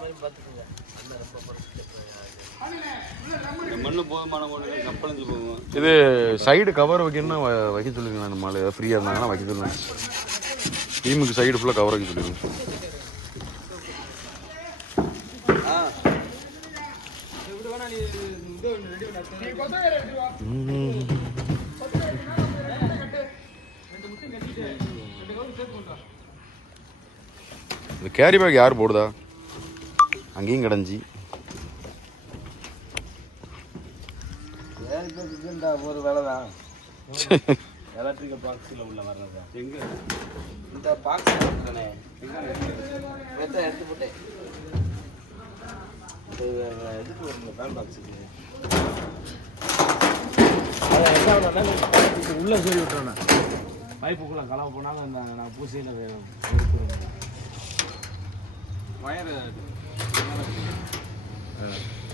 மாதிரி பார்த்துக்குங்க. அண்ணன் ரொம்ப குறைச்சிட்டு மண்ணு போதுமான ஒன்று கப்பலஞ்சு போகும். இது சைடு கவர் வைக்கணும்னா வ- வைக்க சொல்லுங்க நம்ம ஆளு ஃப்ரீயாக இருந்தாங்கன்னா வைக்க சொல்லுங்க. டீமுக்கு சைடு ஃபுல்லாக கவர் வைக்க சொல்லுங்க. இந்த கேரி பேக் யார் போடுதா? அங்கேயும் கிடஞ்சி. இந்த ஒரு வேலை தான் எலக்ட்ரிக்கல் பாக்ஸில் உள்ள வர்றது எங்கே இந்த பாக்ஸ் தானே நேற்று எடுத்து போட்டேன் இது, அஹ், இதுக்கு வருங்க பேன் பாக்ஸுக்கு உள்ளே சொல்லி விட்டுறேன் பைப்புக்குள்ளே கலவை போனாங்க அந்த நான் பூசையில் வயரு 嗯。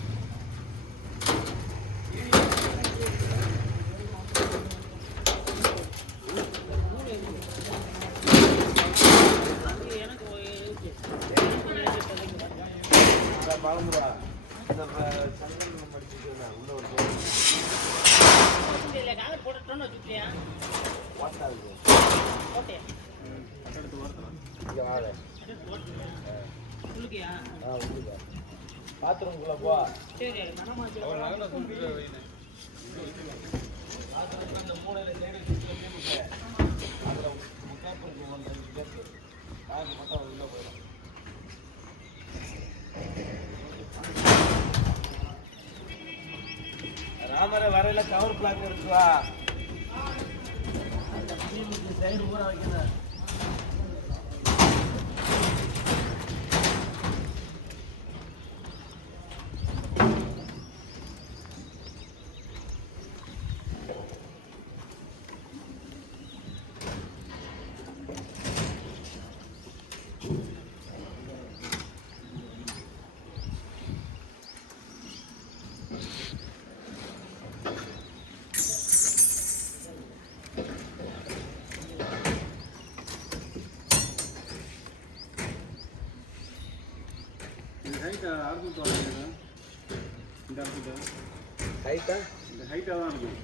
பாத்ரூம்குள்ளே போ அந்த மூலையில சைடு அதில் முக்காப்புக்கு ஒன்று கேட்டு மட்டும் உள்ளே போயிடும் ராமரை வரையில கவர் பிளாக் இருக்குவா அறுத்து தொடங்க இந்த அறுத்துட்டா ஹைட்டா இந்த ஹைட்டாக தான் இருக்கும்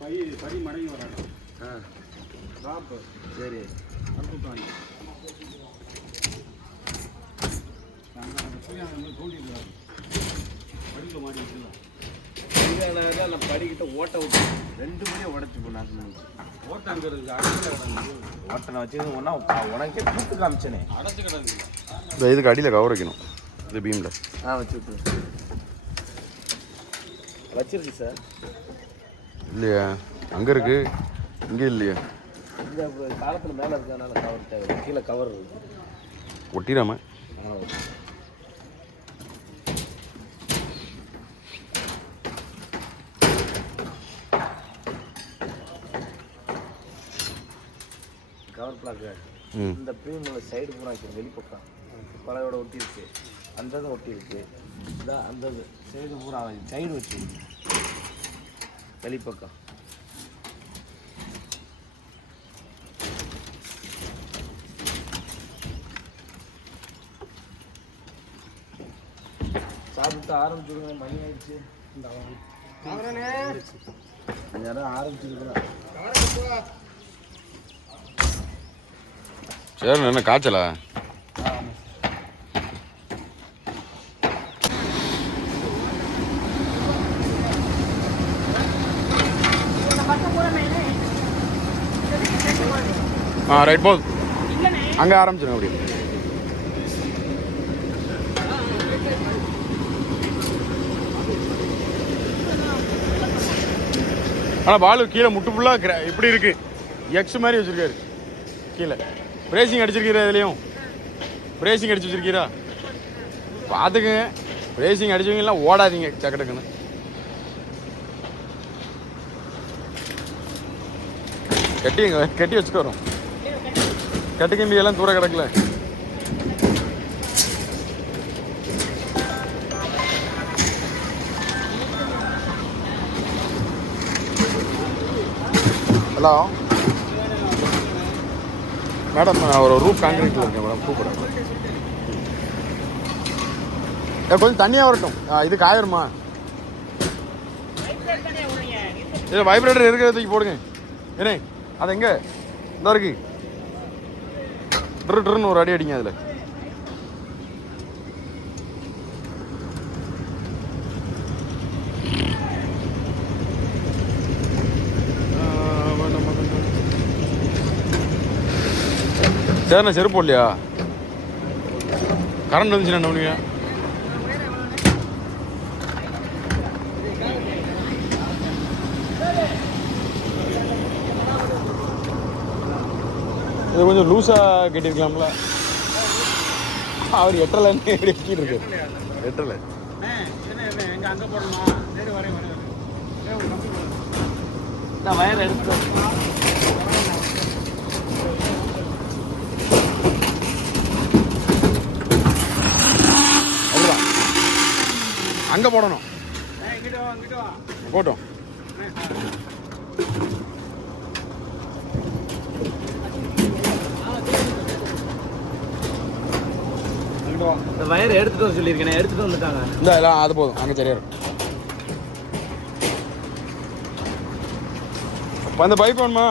பை படி மடங்கி வராங்க ஆ சரி அறுத்து வாங்கி நாங்கள் அந்த போய் அந்த மாதிரி மாட்டி வச்சுக்கலாம் நான் படிக்கிட்ட ஓட்ட விட்டு ரெண்டு மணியை உடச்சி போனாங்க ஓட்டனை வச்சு ஒன்றா உனக்கே கூத்து காமிச்சனே அடைச்சு கிடந்து இந்த இதுக்கு அடியில் கவர் வைக்கணும். இது பீமில். ஆ வச்சு விட்டு வச்சிருக்கு சார். இல்லையா? அங்கே இருக்கு. இங்கே இல்லையா. இந்த காலத்தில் மேலே இருக்கிறதுனால கவர் தேவை கீழே கவர் இருக்கு. ஒட்டிடாம? கவர் பிளாக் இந்த ப்ரீமியில் சைடு பூரா வெளிப்பக்கம். பழையோட ஒட்டி இருக்கு. அந்த இது ஒட்டி இருக்கு இந்த அந்த சைடு பூரா சைடு வச்சு வெளிப்பக்கம். சாப்பிட்டு ஆரம்பிச்சுடுங்க மணி ஆயிடுச்சு. இந்த நேரம் ஆரம்பிச்சிருக்கலாம் சரி என்ன காய்ச்சலா? ஆ ரைட் போதும் அங்கே ஆரம்பிச்சிடும் அப்படி ஆனால் பாலு கீழே முட்டு ஃபுல்லாக இப்படி இருக்கு. எக்ஸ் மாதிரி வச்சிருக்காரு. கீழே. பிரேசிங் அடிச்சிருக்கீரா இதுலேயும்? பிரேசிங் அடிச்சு வச்சிருக்கீரா? பார்த்துக்குங்க பிரேசிங் அடிச்சவங்கலாம் ஓடாதீங்க சக்கடக்குன்னு கட்டிங்க கட்டி வச்சுக்கோறோம் கட்டு கம்பி எல்லாம் தூர கிடக்கல. ஹலோ. மேடம் நான் ஒரு ரூப் கான்கிரீட்டில் இருக்கேன் மேடம். கூப்பிட்றேன் கொஞ்சம் தண்ணியாக வரட்டும். இது காயிருமா இது வைப்ரேட்டர் இருக்கிறதுக்கு போடுங்க? ஏனே அது எங்க? இந்த இருக்கு ட்ரு ட்ருன்னு ஒரு அடி அடிங்க அதில். சரிண்ணா செருப்பு இல்லையா கரண்ட் வந்துச்சுண்ணா என்ன பண்ணுவீங்க இது கொஞ்சம் லூஸாக கட்டியிருக்கலாம்ல. அவர் எட்டலைன்னு எப்படி இருக்கு எட்டலை நான் வயர் எடுத்து அங்கே போடணும். போட்டோம். இந்த வயர் எடுத்துட்டு வர சொல்லியிருக்கேன். எடுத்துட்டு வந்துட்டாங்க. இந்த எல்லாம் அது போதும். அங்கே சரியா இருக்கும். அந்த பைப் வேணுமா?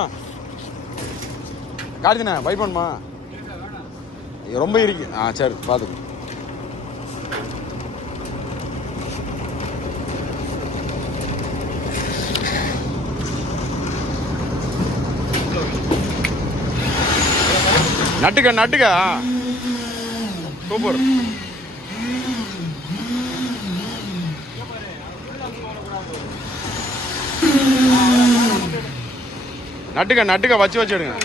கார்த்தினா பைப் வேணுமா? ரொம்ப இருக்கு. ஆ சரி பார்த்துக்கோ நட்டுக்க நட்டுக்கா. சூப்பர் நட்டுக்க நட்டுக்க வச்சு வச்சு எடுங்க.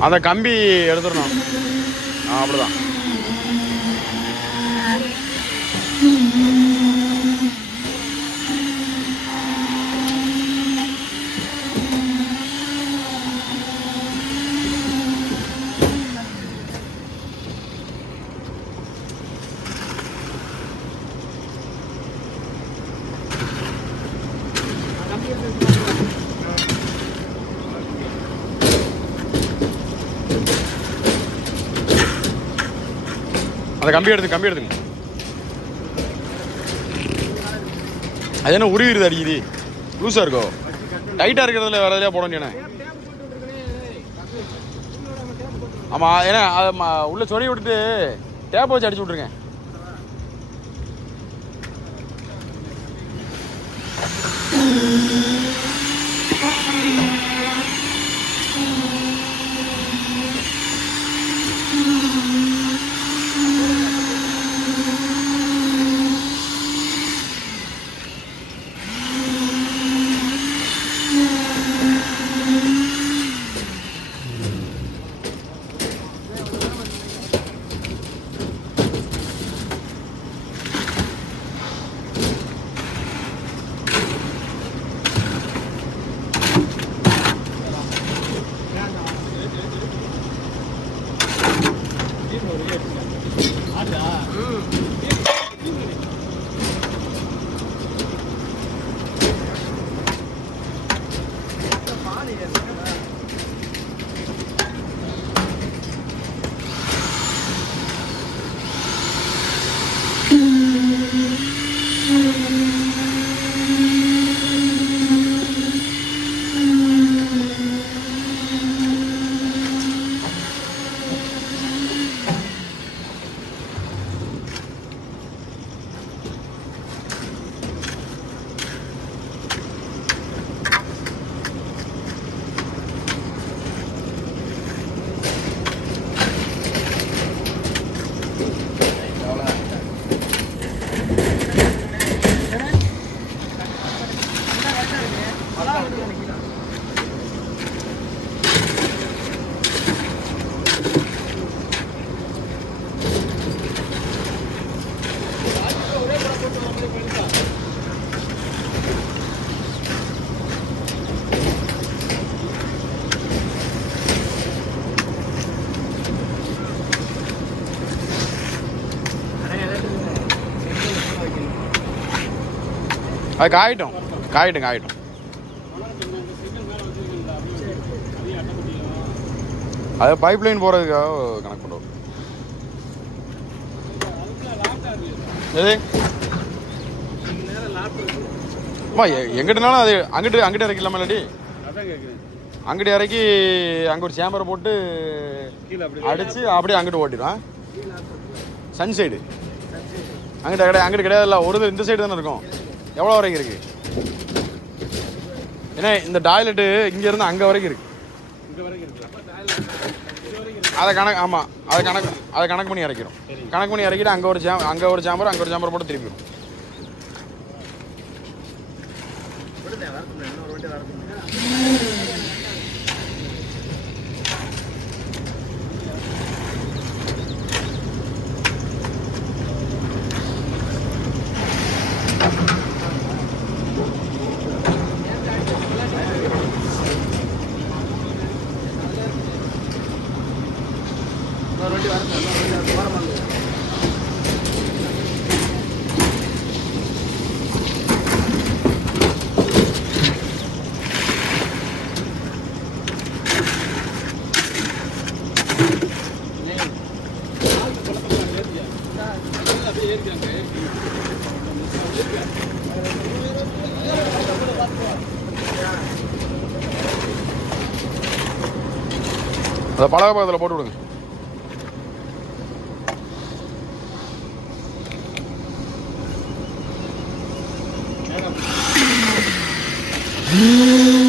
அந்த கம்பி எடுத்துடணும். ஆ அப்படிதான். அந்த கம்பி எடுத்து கம்பி எடுத்துங்க. அது என்ன உருவிடுது அடிக்குது? லூஸாக இருக்கோ? டைட்டாக இருக்கிறதுல வேறு எதாவது போட வேண்டியண்ணே ஆமாம் ஏன்னா அதை உள்ளே சொறி விட்டுட்டு டேப் வச்சு அடிச்சு விட்ருங்க Mm-hmm. ஆச்சா அது காயிட்டும். காயிட்டும் காயிட்டும். அது பைப் லைன் போகிறதுக்காக கணக்கு பண்ணுவோம் எது அம்மா எங்கிட்டனாலும் அது அங்கிட்டு அங்கிட்ட இறக்கலாமா இல்லாட்டி? அங்கிட்டு இறக்கி அங்கே ஒரு சேம்பரை போட்டு அடித்து அப்படியே அங்கிட்டு ஓட்டிடுவான் சன் சைடு அங்கிட்ட கிடையாது அங்கிட்டு கிடையாதுல்ல ஒரு இந்த சைடு தானே இருக்கும். எவ்வளோ வரைக்கும் இருக்கு? ஏன்னா இந்த டாய்லெட்டு இங்கேருந்து அங்கே வரைக்கும் இருக்கு. அதை கணக்கு ஆமாம் அதை கணக்கு அதை கணக்கு பண்ணி இறக்கிறோம் கணக்கு பண்ணி இறக்கிட்டு அங்கே ஒரு சேம் அங்கே ஒரு சாம்பர் அங்கே ஒரு சாம்பர் போட்டு திருப்பிடும் விடுங்க வண்டி வரட்டும் இன்னொரு அதை பழக பக்கத்தில் போட்டு விடுங்க. மேடம்